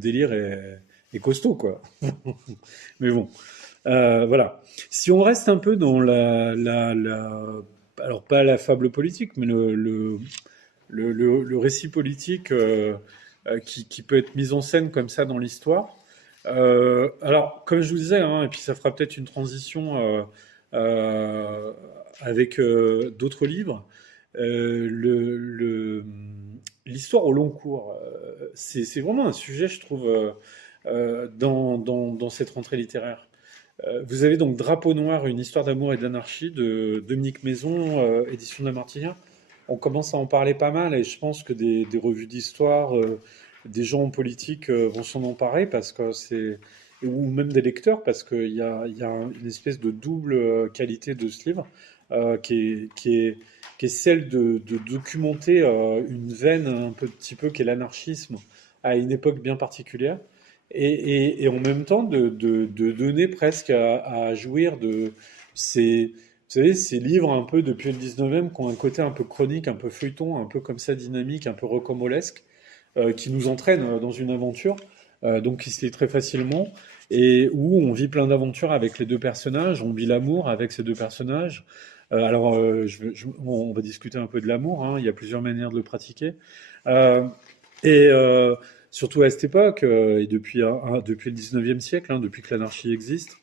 délire est costaud, quoi. Mais bon, voilà. Si on reste un peu dans alors pas la fable politique, mais le récit politique qui peut être mis en scène comme ça dans l'histoire. Alors, comme je vous disais, hein, et puis ça fera peut-être une transition euh, avec d'autres livres, l'histoire au long cours, c'est vraiment un sujet, je trouve, dans cette rentrée littéraire. Vous avez donc Drapeau noir, une histoire d'amour et d'anarchie de Dominique Maison, édition de la Martinière. On commence à en parler pas mal et je pense que des revues d'histoire, des gens en politique vont s'en emparer parce que ou même des lecteurs parce qu'il y a une espèce de double qualité de ce livre qui est celle de documenter une veine un petit peu qui est l'anarchisme à une époque bien particulière et en même temps de donner presque à jouir de ces, vous savez, ces livres un peu depuis le 19e qui ont un côté un peu chronique, un peu feuilleton, un peu comme ça dynamique, un peu rocambolesque, qui nous entraîne dans une aventure, donc qui se lit très facilement, et où on vit plein d'aventures avec les deux personnages, on vit l'amour avec ces deux personnages. Alors, on va discuter un peu de l'amour, hein, il y a plusieurs manières de le pratiquer. Euh, et surtout à cette époque, et depuis le 19e siècle, hein, depuis que l'anarchie existe.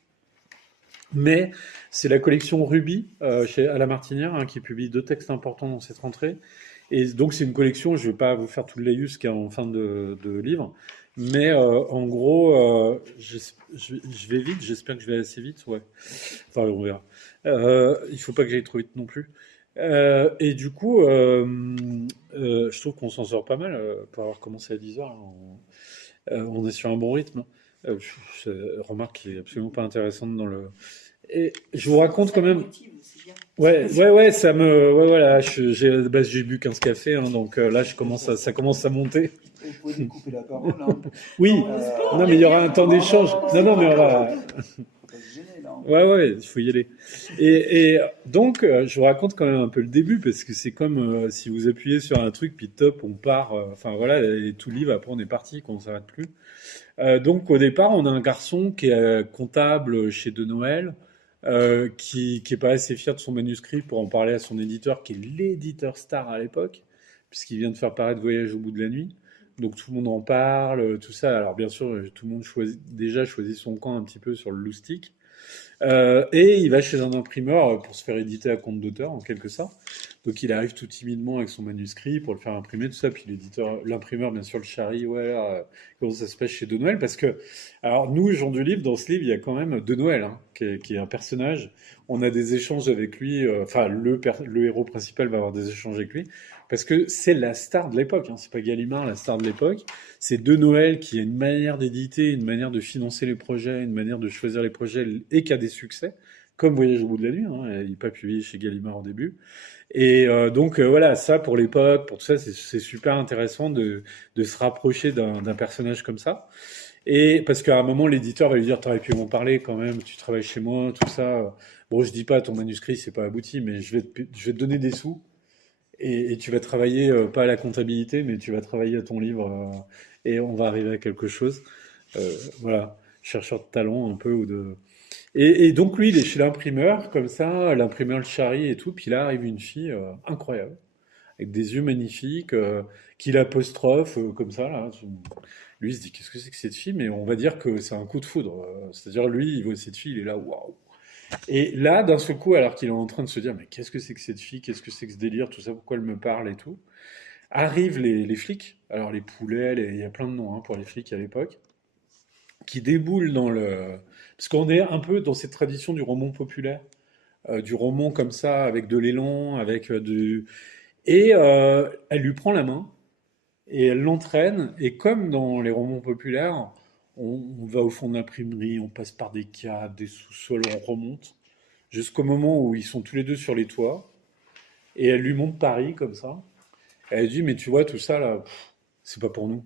Mais c'est la collection Ruby à la Martinière hein, qui publie deux textes importants dans cette rentrée. Et donc c'est une collection, je ne vais pas vous faire tout le laïus qui est en fin de livre, mais en gros, je vais vite, j'espère que je vais assez vite, ouais. Enfin, on verra. Il ne faut pas que j'aille trop vite non plus. Et du coup, je trouve qu'on s'en sort pas mal pour avoir commencé à 10 heures. On est sur un bon rythme. Remarque qui est absolument pas intéressante dans le. Et je vous raconte quand même. Ouais, ouais, ouais, ouais, voilà, j'ai bu 15 cafés, hein, donc là, ça commence à monter. Vous pouvez découper la parole, hein. Oui, non, mais il y aura un temps d'échange. Non, non, mais on va. Faut pas se gêner, là. Ouais, ouais, il faut y aller. Et donc, je vous raconte quand même un peu le début, parce que c'est comme si vous appuyez sur un truc, puis top, on part. Enfin, voilà, et tout livre, après, on est parti, qu'on ne s'arrête plus. Donc, au départ, on a un garçon qui est comptable chez De Noël, qui est pas assez fier de son manuscrit pour en parler à son éditeur, qui est l'éditeur star à l'époque, puisqu'il vient de faire paraître Voyage au bout de la nuit. Donc tout le monde en parle, tout ça. Alors bien sûr, tout le monde choisit son camp un petit peu sur le loustic. Et il va chez un imprimeur pour se faire éditer à compte d'auteur, en quelque sorte. Donc il arrive tout timidement avec son manuscrit pour le faire imprimer, tout ça. Puis l'imprimeur, bien sûr, le charrie. Ouais, comment ça se passe chez De Noël? Parce que, alors nous, gens du livre, dans ce livre, il y a quand même De Noël, hein, qui est un personnage. On a des échanges avec lui. Enfin, le héros principal va avoir des échanges avec lui. Parce que c'est la star de l'époque. Hein, c'est pas Gallimard, la star de l'époque. C'est De Noël qui a une manière d'éditer, une manière de financer les projets, une manière de choisir les projets et qui a des succès, comme Voyage au bout de la nuit. Hein, il n'est pas publié chez Gallimard au début. Et donc voilà, ça pour l'époque, pour tout ça, c'est super intéressant de se rapprocher d'un personnage comme ça. Et parce qu'à un moment, l'éditeur va lui dire, t'aurais pu m'en parler quand même, tu travailles chez moi, tout ça. Bon, je dis pas, ton manuscrit, c'est pas abouti, mais je vais te donner des sous. Et tu vas travailler, pas à la comptabilité, mais tu vas travailler à ton livre, et on va arriver à quelque chose. Voilà, chercheur de talent un peu ou de. Et donc lui, il est chez l'imprimeur, comme ça, l'imprimeur le charrie et tout, puis là arrive une fille incroyable, avec des yeux magnifiques, qui l'apostrophe, comme ça, là. Lui, il se dit, qu'est-ce que c'est que cette fille? Mais on va dire que c'est un coup de foudre. C'est-à-dire, lui, il voit cette fille, il est là, waouh! Et là, d'un seul coup, alors qu'il est en train de se dire, mais qu'est-ce que c'est que cette fille? Qu'est-ce que c'est que ce délire? Tout ça, pourquoi elle me parle et tout? Arrivent les flics, alors les poulets, il y a plein de noms hein, pour les flics à l'époque, qui déboulent dans le. Parce qu'on est un peu dans cette tradition du roman populaire, du roman comme ça, avec de l'élan, avec du. Et elle lui prend la main, et elle l'entraîne, et comme dans les romans populaires, on va au fond de l'imprimerie, on passe par des caves, des sous-sols, on remonte, jusqu'au moment où ils sont tous les deux sur les toits, et elle lui montre Paris comme ça. Elle dit, mais tu vois, tout ça là, c'est pas pour nous.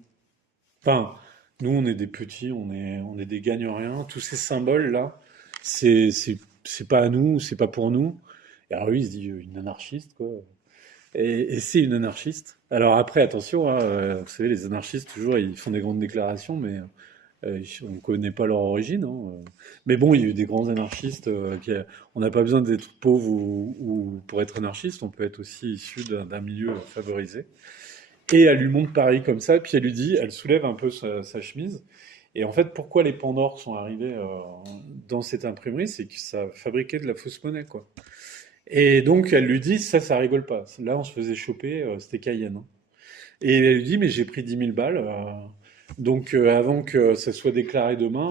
Enfin, nous, on est des petits, on est des gagne-rien. Tous ces symboles-là, c'est pas à nous, c'est pas pour nous. Et alors lui, il se dit, une anarchiste, quoi. Et c'est une anarchiste. Alors après, attention, hein, vous savez, les anarchistes, toujours, ils font des grandes déclarations, mais on ne connaît pas leur origine, hein. Mais bon, il y a eu des grands anarchistes. On n'a pas besoin d'être pauvre ou pour être anarchiste, on peut être aussi issu d'un milieu favorisé. Et elle lui montre Paris comme ça, puis elle lui dit, elle soulève un peu sa chemise. Et en fait, pourquoi les Pandores sont arrivés dans cette imprimerie, c'est que ça fabriquait de la fausse monnaie, quoi. Et donc, elle lui dit, ça rigole pas. Là, on se faisait choper, c'était Cayenne, hein. Et elle lui dit, mais j'ai pris 10 000 balles. Donc, avant que ça soit déclaré demain,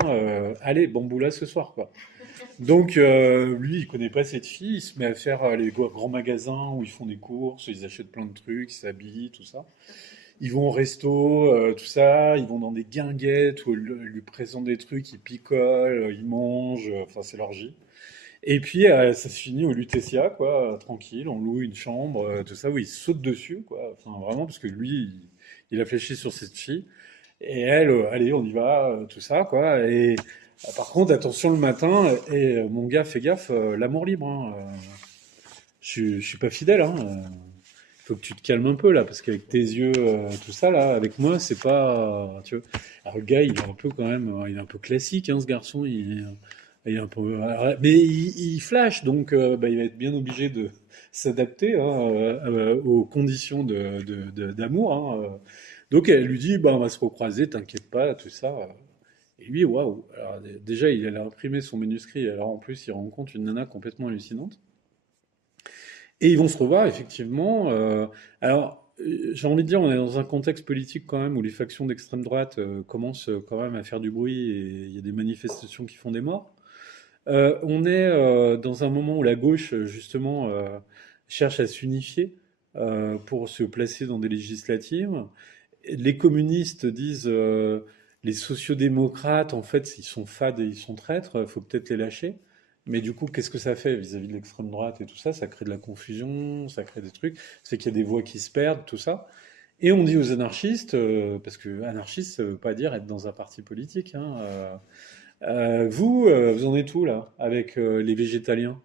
allez, bamboula ce soir, quoi. Donc, lui, il connaît pas cette fille. Il se met à faire les grands magasins où ils font des courses, ils achètent plein de trucs, ils s'habillent, tout ça. Ils vont au resto, tout ça. Ils vont dans des guinguettes où elle lui présente des trucs, ils picolent, ils mangent. Enfin, c'est l'orgie. Et puis, ça se finit au Lutetia, quoi, tranquille, on loue une chambre, tout ça, où il saute dessus, quoi. Enfin, vraiment, parce que lui, il a fléchi sur cette fille. Et elle, allez, on y va, tout ça, quoi. Et par contre, attention le matin, et mon gars, fais gaffe, l'amour libre, hein. Je suis pas fidèle, hein. Faut que tu te calmes un peu, là, parce qu'avec tes yeux, tout ça, là, avec moi, c'est pas, tu vois. Alors, le gars, il est un peu quand même, il est un peu classique, hein, ce garçon. Il est un peu, mais il flash, donc bah, il va être bien obligé de s'adapter, hein, aux conditions d'amour, hein. Donc elle lui dit, bah, on va se recroiser, t'inquiète pas, tout ça. Et lui, waouh. Alors, déjà, il a imprimé son manuscrit, alors en plus, il rencontre une nana complètement hallucinante. Et ils vont se revoir, effectivement. J'ai envie de dire, on est dans un contexte politique quand même où les factions d'extrême droite commencent quand même à faire du bruit et il y a des manifestations qui font des morts. On est dans un moment où la gauche, justement, cherche à s'unifier pour se placer dans des législatives. Les communistes disent les sociodémocrates, en fait, ils sont fades et ils sont traîtres, il faut peut-être les lâcher. Mais du coup, qu'est-ce que ça fait vis-à-vis de l'extrême droite et tout ça? Ça crée de la confusion, ça crée des trucs. C'est qu'il y a des voix qui se perdent, tout ça. Et on dit aux anarchistes, parce que anarchiste, ça veut pas dire être dans un parti politique, hein, vous en êtes où là avec les végétaliens,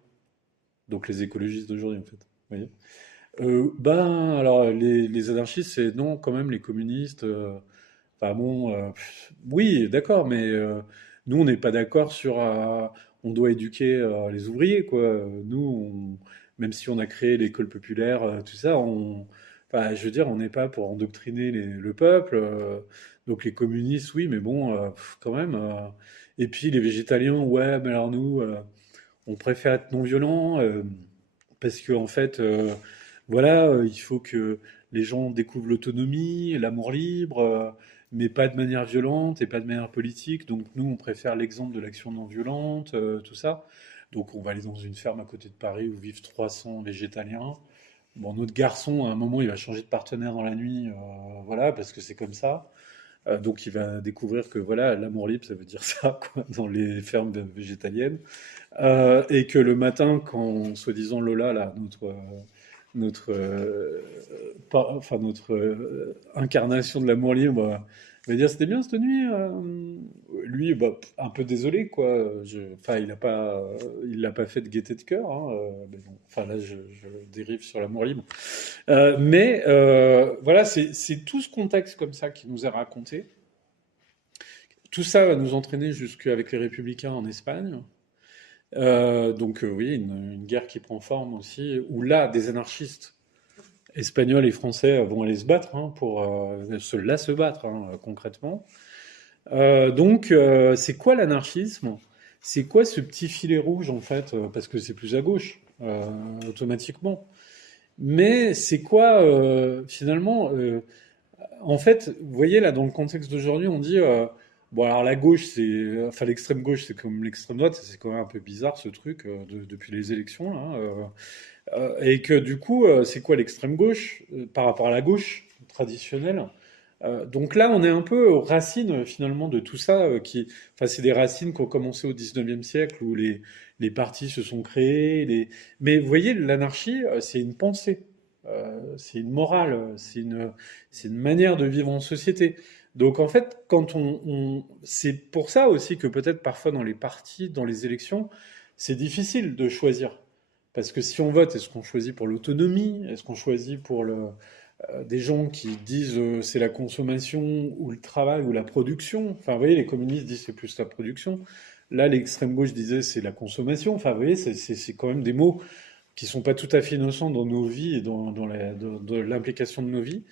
donc les écologistes d'aujourd'hui en fait. Vous voyez. Ben alors les anarchistes c'est non quand même les communistes. Enfin bon, oui d'accord, mais nous on n'est pas d'accord sur on doit éduquer les ouvriers quoi. Même si on a créé l'école populaire, tout ça, enfin, je veux dire on n'est pas pour endoctriner le peuple. Donc les communistes oui, mais bon quand même. Et puis les végétaliens ouais, mais alors nous on préfère être non violent parce que en fait voilà, il faut que les gens découvrent l'autonomie, l'amour libre, mais pas de manière violente et pas de manière politique. Donc nous, on préfère l'exemple de l'action non violente, tout ça. Donc on va aller dans une ferme à côté de Paris où vivent 300 végétaliens. Bon, notre garçon, à un moment, il va changer de partenaire dans la nuit, voilà, parce que c'est comme ça. Donc il va découvrir que voilà, l'amour libre, ça veut dire ça, quoi, dans les fermes végétaliennes. Et que le matin, quand soi-disant Lola, là, enfin notre incarnation de l'amour libre, va dire c'était bien cette nuit. Lui, bah, un peu désolé quoi. Enfin, il l'a pas fait de gaieté de cœur, hein, mais bon, enfin là, je dérive sur l'amour libre. Mais voilà, c'est tout ce contexte comme ça qui nous est raconté. Tout ça va nous entraîner jusqu'avec les Républicains en Espagne. Donc oui, une guerre qui prend forme aussi, où là, des anarchistes espagnols et français vont aller se battre hein, pour se battre hein, concrètement. Donc, c'est quoi l'anarchisme? C'est quoi ce petit filet rouge en fait? Parce que c'est plus à gauche automatiquement. Mais c'est quoi finalement en fait, vous voyez là dans le contexte d'aujourd'hui, on dit bon alors la gauche c'est enfin l'extrême gauche c'est comme l'extrême droite, c'est quand même un peu bizarre ce truc depuis les élections là. Et que du coup, c'est quoi l'extrême gauche par rapport à la gauche traditionnelle? Donc là, on est un peu aux racines finalement de tout ça, enfin, c'est des racines qui ont commencé au 19e siècle où les partis se sont créés. Mais vous voyez, l'anarchie, c'est une pensée, c'est une morale, c'est une manière de vivre en société. Donc en fait, c'est pour ça aussi que peut-être parfois dans les partis, dans les élections, c'est difficile de choisir. Parce que si on vote, est-ce qu'on choisit pour l'autonomie? Est-ce qu'on choisit pour des gens qui disent c'est la consommation ou le travail ou la production? Enfin, vous voyez, les communistes disent c'est plus la production. Là, l'extrême gauche disait c'est la consommation. Enfin, vous voyez, c'est quand même des mots qui sont pas tout à fait innocents dans nos vies et dans l'implication de nos vies.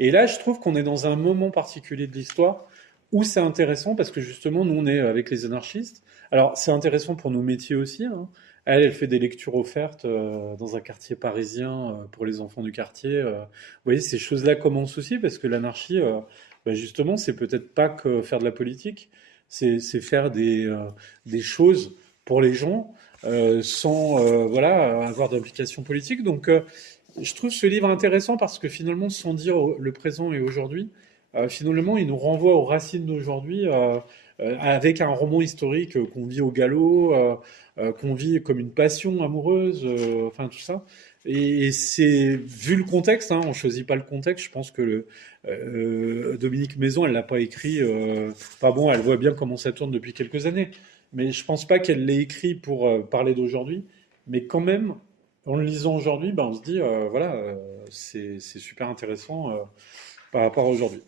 Et là, je trouve qu'on est dans un moment particulier de l'histoire où c'est intéressant parce que justement, nous, on est avec les anarchistes. Alors, c'est intéressant pour nos métiers aussi, hein. Elle fait des lectures offertes dans un quartier parisien pour les enfants du quartier. Vous voyez, ces choses-là commencent aussi parce que l'anarchie, bah, justement, c'est peut-être pas que faire de la politique, c'est faire des choses pour les gens sans voilà, avoir d'implication politique. Donc, je trouve ce livre intéressant parce que finalement, sans dire le présent et aujourd'hui, finalement, il nous renvoie aux racines d'aujourd'hui avec un roman historique qu'on vit au galop, qu'on vit comme une passion amoureuse, enfin tout ça. Et c'est vu le contexte, hein, on choisit pas le contexte. Je pense que Dominique Maison, elle l'a pas écrit. Enfin bon, elle voit bien comment ça tourne depuis quelques années, mais je pense pas qu'elle l'ait écrit pour parler d'aujourd'hui. Mais quand même, en le lisant aujourd'hui, ben, on se dit, voilà, c'est super intéressant par rapport à aujourd'hui.